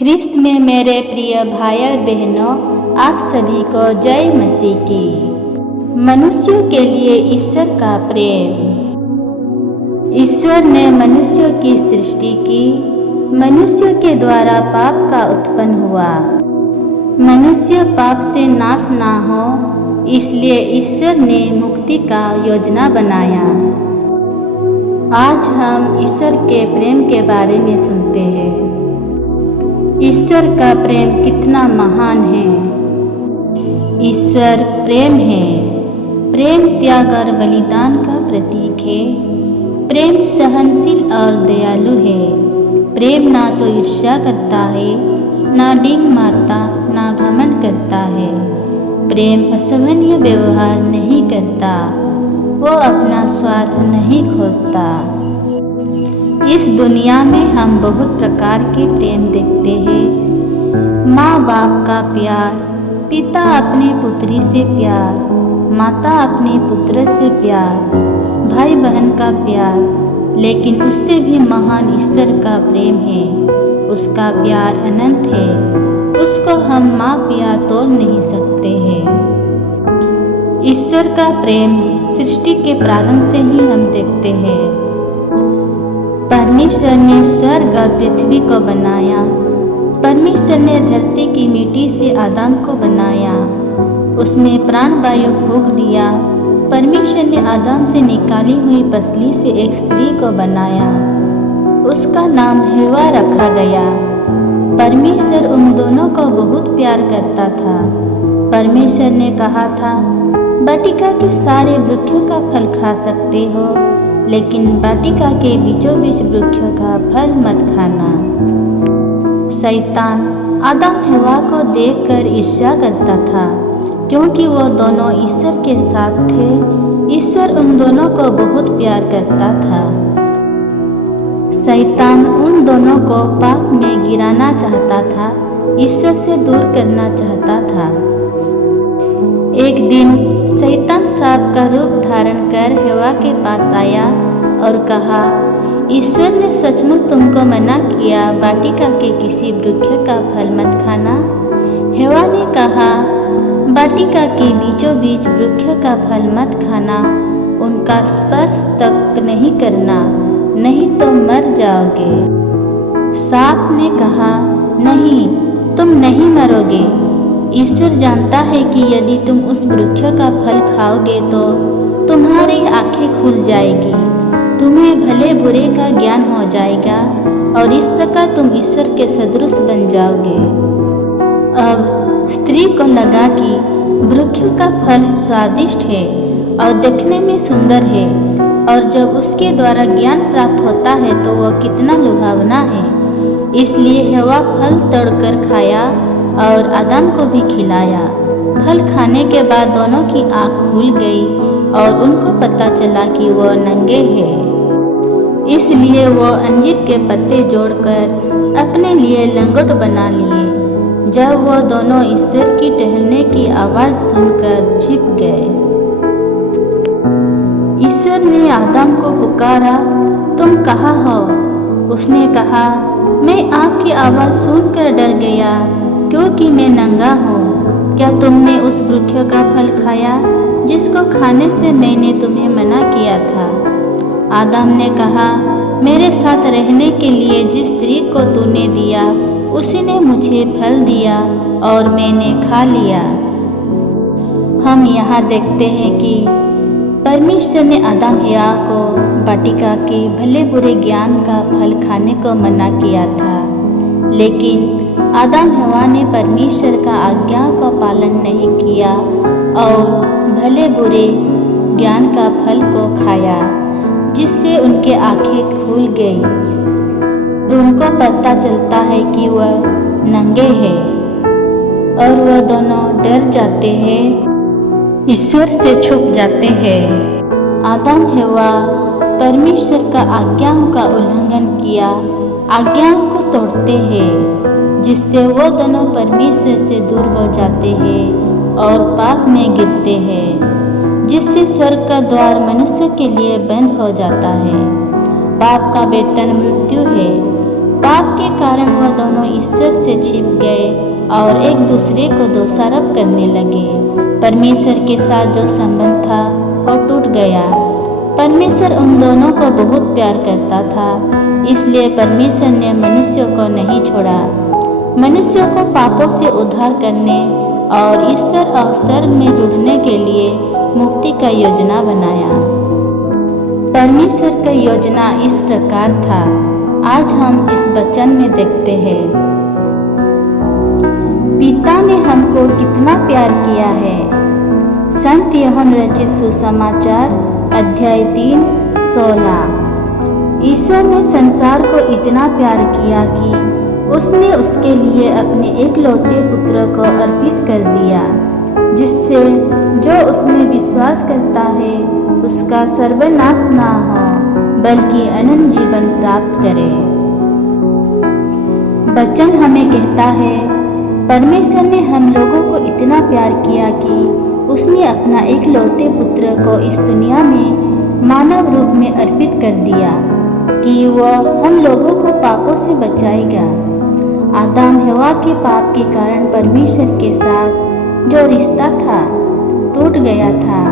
ख्रिस्त में मेरे प्रिय भाई और बहनों, आप सभी को जय मसीह की। मनुष्यों के लिए ईश्वर का प्रेम। ईश्वर ने मनुष्यों की सृष्टि की। मनुष्य के द्वारा पाप का उत्पन्न हुआ। मनुष्य पाप से नाश ना हो, इसलिए ईश्वर ने मुक्ति का योजना बनाया। आज हम ईश्वर के प्रेम के बारे में सुनते हैं। ईश्वर का प्रेम कितना महान है। ईश्वर प्रेम है। प्रेम त्याग और बलिदान का प्रतीक है। प्रेम सहनशील और दयालु है। प्रेम ना तो ईर्ष्या करता है, ना डींग मारता, ना घमंड करता है। प्रेम असहनीय व्यवहार नहीं करता, वो अपना स्वार्थ नहीं खोजता। इस दुनिया में हम बहुत प्रकार के प्रेम देखते हैं। माँ बाप का प्यार, पिता अपनी पुत्री से प्यार, माता अपने पुत्र से प्यार, भाई बहन का प्यार, लेकिन उससे भी महान ईश्वर का प्रेम है। उसका प्यार अनंत है। उसको हम माप या तोल नहीं सकते हैं। ईश्वर का प्रेम सृष्टि के प्रारंभ से ही हम देखते हैं। परमेश्वर ने स्वर्ग और पृथ्वी को बनाया। परमेश्वर ने धरती की मिट्टी से आदम को बनाया। उसमें प्राण वायु फूंक दिया। परमेश्वर ने आदम से निकाली हुई पसली से एक स्त्री को बनाया। उसका नाम हेवा रखा गया। परमेश्वर उन दोनों को बहुत प्यार करता था। परमेश्वर ने कहा था, वाटिका के सारे वृक्षों का फल खा सकते हो, लेकिन वाटिका के बीचों बीच वृक्षों का फल मत खाना। शैतान आदम हेवा को देखकर ईर्ष्या करता था, क्योंकि वो दोनों ईश्वर के साथ थे। ईश्वर उन दोनों को बहुत प्यार करता था। शैतान उन दोनों को पाप में गिराना चाहता था, ईश्वर से दूर करना चाहता था। एक दिन शैतान सांप का रूप धारण कर हेवा के पास आया और कहा, ईश्वर ने सचमुच तुमको मना किया, वाटिका के किसी वृक्ष का फल मत खाना। हेवा ने कहा, वाटिका के बीचों बीच वृक्ष का फल मत खाना, उनका स्पर्श तक नहीं करना, नहीं तो मर जाओगे। सांप ने कहा, नहीं, तुम नहीं मरोगे। ईश्वर जानता है कि यदि तुम उस वृक्ष का फल खाओगे तो तुम्हारी आंखें खुल जाएगी, तुम्हें भले बुरे का ज्ञान हो जाएगा और इस प्रकार तुम ईश्वर के सदृश बन जाओगे। अब स्त्री को लगा कि वृक्ष का फल स्वादिष्ट है और देखने में सुंदर है, और जब उसके द्वारा ज्ञान प्राप्त होता है तो वह कितना लुभावना है। इसलिए हेवा फल तोड़कर खाया और आदम को भी खिलाया। फल खाने के बाद दोनों की आँख खुल गई और उनको पता चला कि वह नंगे हैं। इसलिए वो अंजीर के पत्ते जोड़कर अपने लिए लंगोट बना लिए। जब वो दोनों ईश्वर की टहलने की आवाज़ सुनकर छिप गए। ईश्वर ने आदम को पुकारा, तुम कहाँ हो? उसने कहा, मैं आपकी आवाज़ सुनकर डर गया, क्योंकि मैं नंगा हूँ। क्या तुमने उस वृक्ष का फल खाया जिसको खाने से मैंने तुम्हें मना किया था? आदम ने कहा, मेरे साथ रहने के लिए जिस स्त्री को तूने दिया, उसी ने मुझे फल दिया और मैंने खा लिया। हम यहाँ देखते हैं कि परमेश्वर ने आदम हेवा को वाटिका के भले बुरे ज्ञान का फल खाने को मना किया था, लेकिन आदम हेवा ने परमेश्वर का आज्ञा का पालन नहीं किया और भले बुरे ज्ञान का फल को खाया, जिससे उनके आंखें खुल गई। उनको पता चलता है कि वह नंगे हैं और वह दोनों डर जाते हैं, ईश्वर से छुप जाते हैं। आदम हेवा परमेश्वर का आज्ञाओं का उल्लंघन किया, आज्ञाओं को तोड़ते हैं, जिससे वो दोनों परमेश्वर से दूर हो जाते हैं और पाप में गिरते हैं, जिससे स्वर्ग का द्वार मनुष्य के लिए बंद हो जाता है। पाप का वेतन मृत्यु है। पाप के कारण वह दोनों ईश्वर से छिप गए और एक दूसरे को दोषारोप करने लगे। परमेश्वर के साथ जो संबंध था वो टूट गया। परमेश्वर उन दोनों को बहुत प्यार करता था, इसलिए परमेश्वर ने मनुष्यों को नहीं छोड़ा। मनुष्यों को पापों से उद्धार करने और ईश्वर और स्वर्ग में जुड़ने के लिए मुक्ति का योजना बनाया। परमेश्वर का योजना इस प्रकार था, आज हम इस वचन में देखते हैं। पिता ने हमको कितना प्यार किया है। संत यूहन्ना रचित सुसमाचार अध्याय 3:16। ईश्वर ने संसार को इतना प्यार किया कि उसने उसके लिए अपने एकलौते पुत्र को अर्पित कर दिया, जिससे जो उसमें विश्वास करता है उसका सर्वनाश ना हो बल्कि अनंत जीवन प्राप्त करे। वचन हमें कहता है, परमेश्वर ने हम लोगों को इतना प्यार किया कि उसने अपना एकलौते पुत्र को इस दुनिया में मानव रूप में अर्पित कर दिया कि वह हम लोगों को पापों से बचाएगा। आदम हवा के पाप के कारण परमेश्वर के साथ जो रिश्ता था टूट गया था।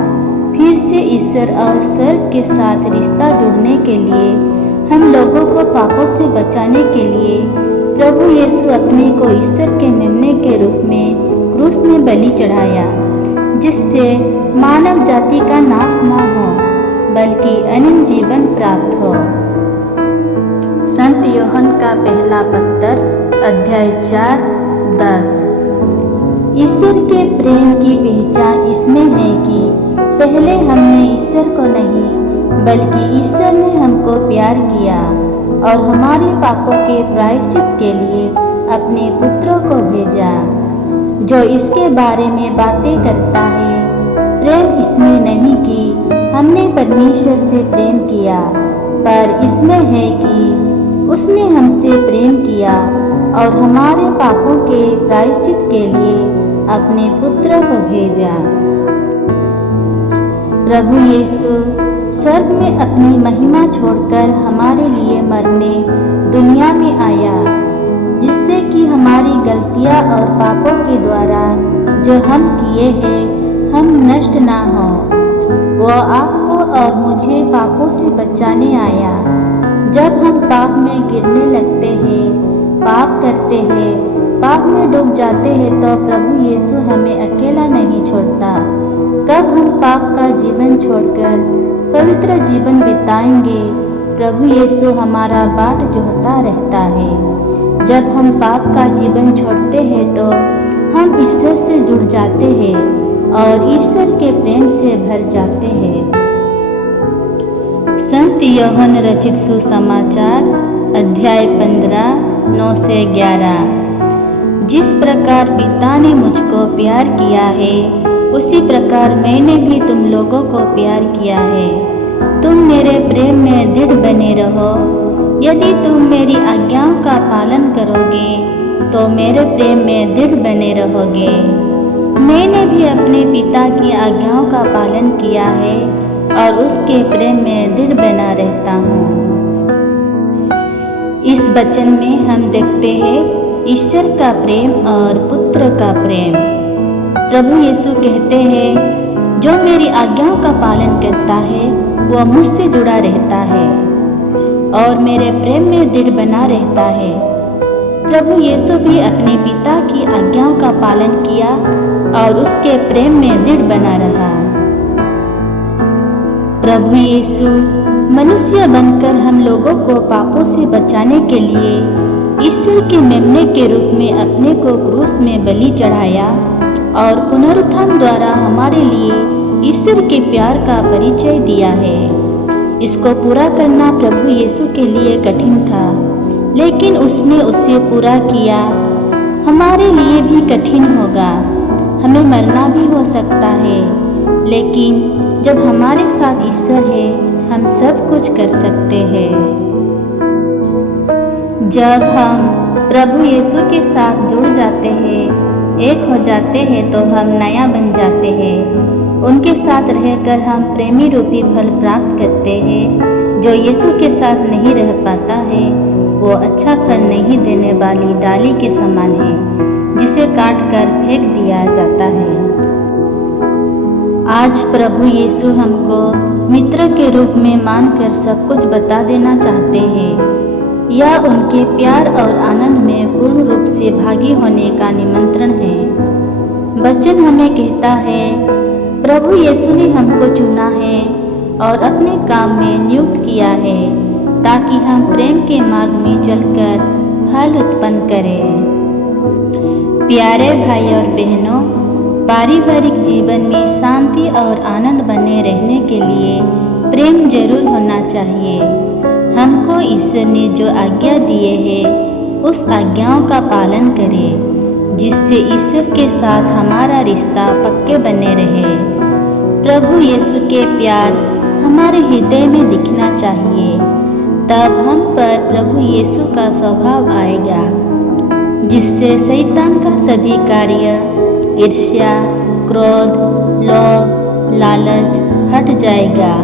फिर से ईश्वर और स्वर्ग के साथ रिश्ता जुड़ने के लिए हम लोगों को पापों से बचाने के लिए प्रभु यीशु अपने को ईश्वर के मेमने के रूप में क्रूस में बलि चढ़ाया, जिससे मानव जाति का नाश ना हो बल्कि अनंत जीवन प्राप्त हो। संत यूहन्ना का पहला पत्र अध्याय 4:10। ईश्वर के प्रेम की पहचान इसमें है कि पहले हमने ईश्वर को नहीं बल्कि ईश्वर ने हमको प्यार किया और हमारे पापों के प्रायश्चित के लिए अपने पुत्रों को भेजा। जो इसके बारे में बातें करता है, प्रेम इसमें नहीं कि हमने परमेश्वर से प्रेम किया, पर इसमें है कि उसने हमसे प्रेम किया और हमारे पापों के प्रायश्चित के लिए अपने पुत्र को भेजा। प्रभु यीशु स्वर्ग में अपनी महिमा छोड़कर हमारे लिए मरने दुनिया में आया, जिससे कि हमारी गलतियां और पापों के द्वारा जो हम किए हैं हम नष्ट ना हो। वह आपको और मुझे पापों से बचाने आया। जब हम पाप में गिरने लगते हैं, पाप करते हैं, पाप में डूब जाते हैं, तो प्रभु यीशु हमें अकेला नहीं छोड़ता। कब हम पाप का जीवन छोड़कर पवित्र जीवन बिताएंगे, प्रभु यीशु हमारा बाट जोहता रहता है। जब हम पाप का जीवन छोड़ते हैं तो हम ईश्वर से जुड़ जाते हैं और ईश्वर के प्रेम से भर जाते हैं। संत यूहन्ना रचित सुसमाचार अध्याय 15:9-11। जिस प्रकार पिता ने मुझको प्यार किया है, उसी प्रकार मैंने भी तुम लोगों को प्यार किया है। तुम मेरे प्रेम में दृढ़ बने रहो। यदि तुम मेरी आज्ञाओं का पालन करोगे तो मेरे प्रेम में दृढ़ बने रहोगे। मैंने भी अपने पिता की आज्ञाओं का पालन किया है और उसके प्रेम में दृढ़ बना रहता हूँ। इस वचन में हम देखते हैं ईश्वर का प्रेम और पुत्र का प्रेम। प्रभु यीशु कहते हैं, जो मेरी आज्ञाओं का पालन करता है वह मुझसे जुड़ा रहता है और मेरे प्रेम में दृढ़ बना रहता है। प्रभु यीशु भी अपने पिता की आज्ञाओं का पालन किया और उसके प्रेम में दृढ़ बना रहा। प्रभु यीशु मनुष्य बनकर हम लोगों को पापों से बचाने के लिए ईश्वर के मेमने के रूप में अपने को क्रूस में बलि चढ़ाया और पुनरुत्थान द्वारा हमारे लिए ईश्वर के प्यार का परिचय दिया है। इसको पूरा करना प्रभु यीशु के लिए कठिन था, लेकिन उसने उसे पूरा किया। हमारे लिए भी कठिन होगा, हमें मरना भी हो सकता है, लेकिन जब हमारे साथ ईश्वर है हम सब कुछ कर सकते हैं। जब हम प्रभु यीशु के साथ जुड़ जाते हैं, एक हो जाते हैं, तो हम नया बन जाते हैं। उनके साथ रहकर हम प्रेमी रूपी फल प्राप्त करते हैं। जो यीशु के साथ नहीं रह पाता है वो अच्छा फल नहीं देने वाली डाली के समान है, जिसे काट कर फेंक दिया जाता है। आज प्रभु यीशु हमको मित्र के रूप में मानकर सब कुछ बता देना चाहते हैं। यह उनके प्यार और आनंद में पूर्ण रूप से भागी होने का निमंत्रण है। वचन हमें कहता है, प्रभु यीशु ने हमको चुना है और अपने काम में नियुक्त किया है, ताकि हम प्रेम के मार्ग में चलकर फल उत्पन्न करें। प्यारे भाई और बहनों, पारिवारिक जीवन में शांति और आनंद बने रहने के लिए प्रेम जरूर होना चाहिए। हमको ईश्वर ने जो आज्ञा दिए हैं, उस आज्ञाओं का पालन करें, जिससे ईश्वर के साथ हमारा रिश्ता पक्के बने रहे। प्रभु यीशु के प्यार हमारे हृदय में दिखना चाहिए, तब हम पर प्रभु यीशु का स्वभाव आएगा, जिससे शैतान का सभी कार्य, ईर्ष्या, क्रोध, लोभ, लालच हट जाएगा।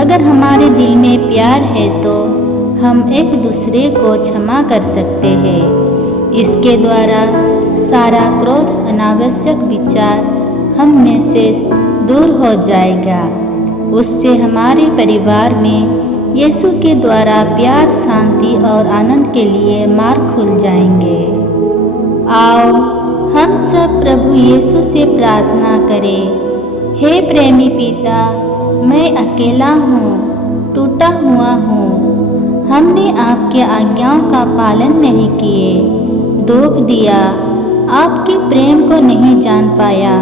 अगर हमारे दिल में प्यार है तो हम एक दूसरे को क्षमा कर सकते हैं। इसके द्वारा सारा क्रोध, अनावश्यक विचार हम में से दूर हो जाएगा। उससे हमारे परिवार में यीशु के द्वारा प्यार, शांति और आनंद के लिए मार्ग खुल जाएंगे। आओ हम सब प्रभु यीशु से प्रार्थना करें। हे प्रेमी पिता, मैं अकेला हूँ, टूटा हुआ हूँ। हमने आपके आज्ञाओं का पालन नहीं किए, दुख दिया, आपके प्रेम को नहीं जान पाया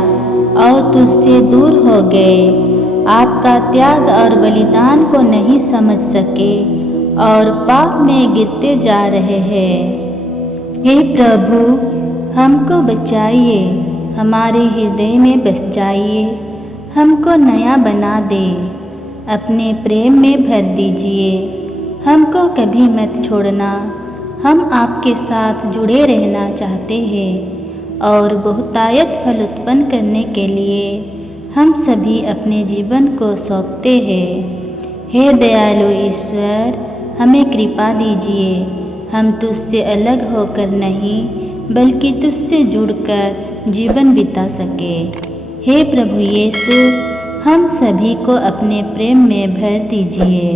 और तुझसे दूर हो गए। आपका त्याग और बलिदान को नहीं समझ सके और पाप में गिरते जा रहे हैं। हे प्रभु, हमको बचाइए, हमारे हृदय में बस जाइए, हमको नया बना दे, अपने प्रेम में भर दीजिए। हमको कभी मत छोड़ना, हम आपके साथ जुड़े रहना चाहते हैं और बहुतायत फल उत्पन्न करने के लिए हम सभी अपने जीवन को सौंपते हैं। हे दयालु ईश्वर, हमें कृपा दीजिए, हम तुझसे अलग होकर नहीं बल्कि तुझसे जुड़कर जीवन बिता सके। हे प्रभु यीशु, हम सभी को अपने प्रेम में भर दीजिए।